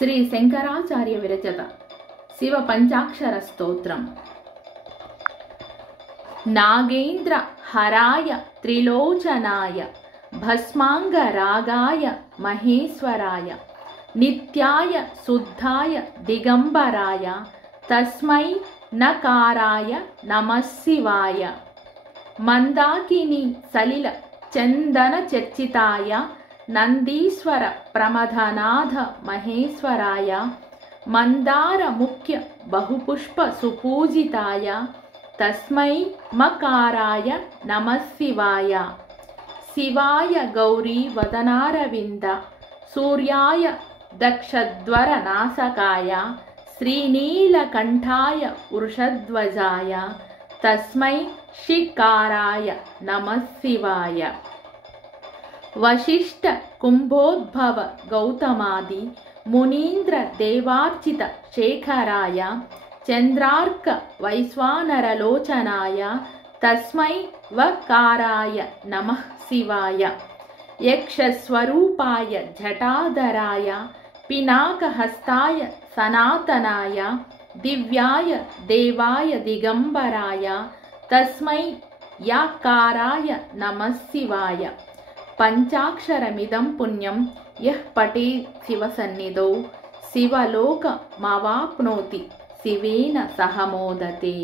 శ్రీ శంకరాచార్య విరచిత శివ పంచాక్షర స్తోత్రం. నాగేంద్ర హరాయ త్రిలోచనాయ భస్మాంగ రాగాయ మహేశ్వరాయ నిత్యాయ శుద్ధాయ దిగంబరాయ తస్మై నకారాయ నమఃశివాయ మందాకిని సలిల చందన చర్చితాయ నందీశ్వర ప్రమథనాథ మహేశ్వరాయ మందార ముఖ్య బహుపుష్ప సుపూజితాయ తస్మై మకారాయ నమఃశివాయ శివాయ గౌరీ వదనారవింద సూర్యాయ దక్షద్వర నాసకాయ శ్రీనీలకంఠాయ వృషధ్వజాయ తస్మై శికారాయ నమఃశివాయ వశిష్ఠ కుంభోద్భవ గౌతమాది మునీంద్ర దేవార్చిత శేఖరాయ చంద్రార్క వైశ్వానరలోచనాయ తస్మై వకారాయ నమః శివాయ యక్షస్వరూపాయ జటాధరాయ పినాకహస్తాయ సనాతనాయ దివ్యాయ దేవాయ దిగంబరాయ తస్మై యాకారాయ నమః శివాయ పంచాక్షరమిదం పుణ్యం యః పఠేత్ శివసన్నిధౌ శివలోకమవాప్నోతి శివేన సహ మోదతే.